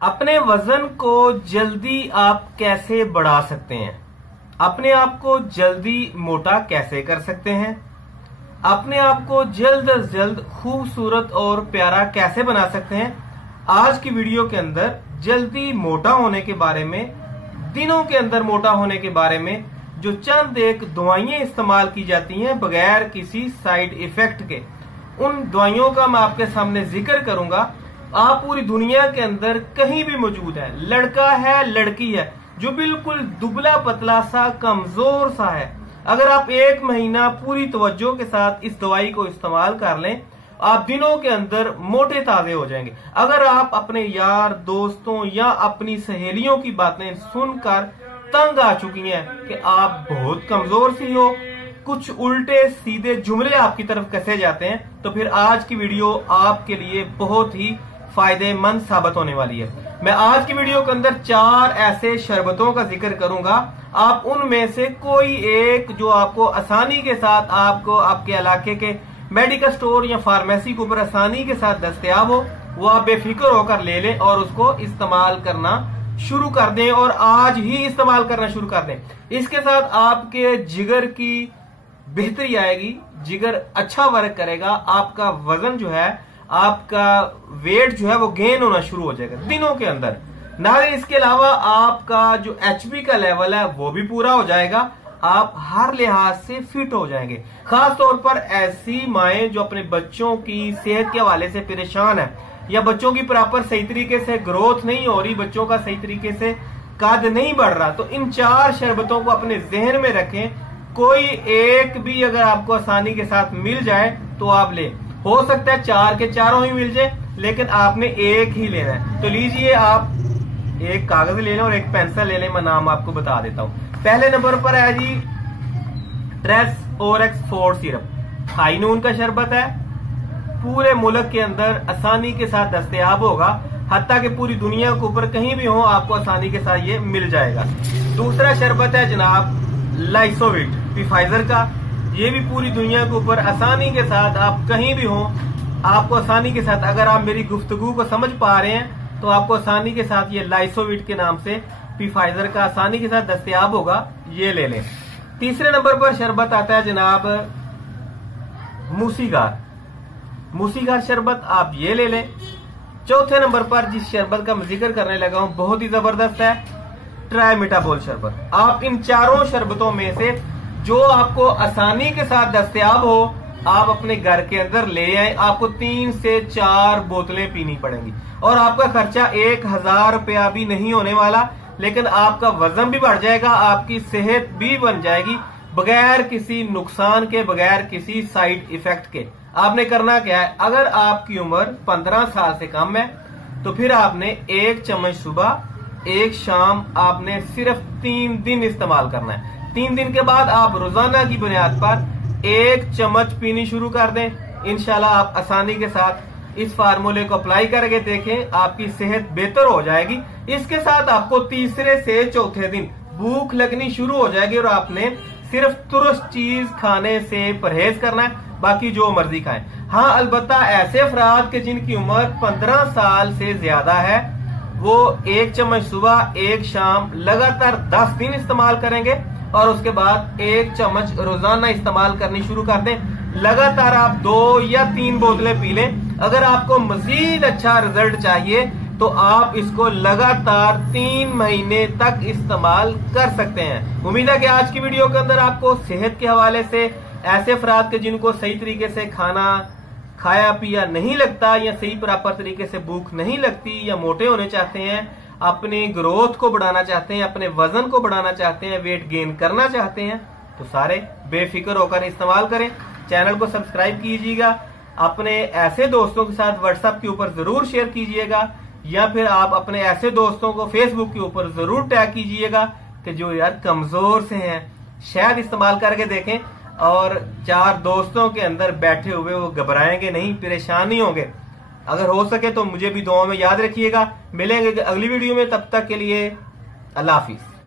अपने वजन को जल्दी आप कैसे बढ़ा सकते हैं? अपने आप को जल्दी मोटा कैसे कर सकते हैं? अपने आप को जल्द अज जल्द खूबसूरत और प्यारा कैसे बना सकते हैं? आज की वीडियो के अंदर जल्दी मोटा होने के बारे में, दिनों के अंदर मोटा होने के बारे में, जो चंद एक दवाइयां इस्तेमाल की जाती हैं बगैर किसी साइड इफेक्ट के, उन दवाइयों का मैं आपके सामने जिक्र करूंगा। आप पूरी दुनिया के अंदर कहीं भी मौजूद है, लड़का है लड़की है, जो बिल्कुल दुबला पतला सा कमजोर सा है, अगर आप 1 महीना पूरी तवज्जो के साथ इस दवाई को इस्तेमाल कर लें, आप दिनों के अंदर मोटे ताजे हो जाएंगे। अगर आप अपने यार दोस्तों या अपनी सहेलियों की बातें सुनकर तंग आ चुकी हैं कि आप बहुत कमजोर सी हो, कुछ उल्टे सीधे जुमले आपकी तरफ कसे जाते हैं, तो फिर आज की वीडियो आपके लिए बहुत ही फायदेमंद साबित होने वाली है। मैं आज की वीडियो के अंदर 4 ऐसे शरबतों का जिक्र करूंगा। आप उनमें से कोई एक जो आपको आसानी के साथ, आपको आपके इलाके के मेडिकल स्टोर या फार्मेसी के ऊपर आसानी के साथ दस्तयाब हो, वो आप बेफिक्र होकर ले लें और उसको इस्तेमाल करना शुरू कर दें, और आज ही इस्तेमाल करना शुरू कर दें। इसके साथ आपके जिगर की बेहतरी आएगी, जिगर अच्छा वर्क करेगा, आपका वजन जो है, आपका वेट जो है वो गेन होना शुरू हो जाएगा दिनों के अंदर। ना इसके अलावा आपका जो एचपी का लेवल है वो भी पूरा हो जाएगा, आप हर लिहाज से फिट हो जाएंगे। खास तौर पर ऐसी माएं जो अपने बच्चों की सेहत के हवाले से परेशान है, या बच्चों की प्रॉपर सही तरीके से ग्रोथ नहीं हो रही, बच्चों का सही तरीके से कद नहीं बढ़ रहा, तो इन 4 शरबतों को अपने जहन में रखें। कोई एक भी अगर आपको आसानी के साथ मिल जाए तो आप ले, हो सकता है 4 के चारों ही मिल जाए, लेकिन आपने एक ही लेना है। तो लीजिए, आप एक कागज ले लें और एक पेंसिल ले लें। मैं नाम आपको बता देता हूं। पहले नंबर पर है जी ट्रेस ओरेक्स 4 सिरप, हाई नून का शरबत है, पूरे मुल्क के अंदर आसानी के साथ दस्तयाब होगा, हत्ता कि पूरी दुनिया के ऊपर कहीं भी हो आपको आसानी के साथ ये मिल जाएगा। दूसरा शरबत है जनाब लाइसोविट पिफाइजर का, ये भी पूरी दुनिया के ऊपर आसानी के साथ, आप कहीं भी हो, आपको आसानी के साथ, अगर आप मेरी गुफ्तगू को समझ पा रहे हैं तो आपको आसानी के साथ ये लाइसोविट के नाम से पिफाइजर का आसानी के साथ दस्तयाब होगा, ये ले लें। तीसरे नंबर पर शरबत आता है जनाब मूसीगार शरबत, आप ये ले लें। चौथे नंबर पर जिस शरबत का मैं जिक्र करने लगा हूं, बहुत ही जबरदस्त है, ट्राइमेटाबोल शरबत। आप इन 4 शरबतों में से जो आपको आसानी के साथ दस्तयाब हो, आप अपने घर के अंदर ले आए। आपको 3 से 4 बोतलें पीनी पड़ेंगी और आपका खर्चा 1000 रुपया भी नहीं होने वाला, लेकिन आपका वजन भी बढ़ जाएगा, आपकी सेहत भी बन जाएगी, बगैर किसी नुकसान के, बगैर किसी साइड इफेक्ट के। आपने करना क्या है, अगर आपकी उम्र 15 साल से कम है तो फिर आपने 1 चम्मच सुबह, 1 शाम, आपने सिर्फ 3 दिन इस्तेमाल करना है। 3 दिन के बाद आप रोजाना की बुनियाद पर 1 चम्मच पीनी शुरू कर दें। इंशाल्लाह आप आसानी के साथ इस फार्मूले को अप्लाई करके देखें, आपकी सेहत बेहतर हो जाएगी। इसके साथ आपको तीसरे से चौथे दिन भूख लगनी शुरू हो जाएगी और आपने सिर्फ तुरस्त चीज खाने से परहेज करना है, बाकी जो मर्जी खाएं। हाँ, अलबत्ता ऐसे अफराद के जिनकी उम्र 15 साल से ज्यादा है, वो 1 चम्मच सुबह, 1 शाम लगातार 10 दिन इस्तेमाल करेंगे और उसके बाद 1 चम्मच रोजाना इस्तेमाल करनी शुरू कर दें। लगातार आप 2 या 3 बोतलें पी लें। अगर आपको मजीद अच्छा रिजल्ट चाहिए तो आप इसको लगातार 3 महीने तक इस्तेमाल कर सकते हैं। उम्मीद है कि आज की वीडियो के अंदर आपको सेहत के हवाले से, ऐसे अफराद के जिनको सही तरीके से खाना खाया पिया नहीं लगता, या सही प्रॉपर तरीके से भूख नहीं लगती, या मोटे होने चाहते हैं, अपनी ग्रोथ को बढ़ाना चाहते हैं, अपने वजन को बढ़ाना चाहते हैं, वेट गेन करना चाहते हैं, तो सारे बेफिक्र होकर इस्तेमाल करें। चैनल को सब्सक्राइब कीजिएगा, अपने ऐसे दोस्तों के साथ व्हाट्सएप के ऊपर जरूर शेयर कीजिएगा, या फिर आप अपने ऐसे दोस्तों को फेसबुक के ऊपर जरूर टैग कीजिएगा कि जो यार कमजोर से हैं, शायद इस्तेमाल करके देखें और 4 दोस्तों के अंदर बैठे हुए वो घबराएंगे नहीं, परेशान नहीं होंगे। अगर हो सके तो मुझे भी दुआ में याद रखिएगा। मिलेंगे अगली वीडियो में, तब तक के लिए अल्लाह हाफिज।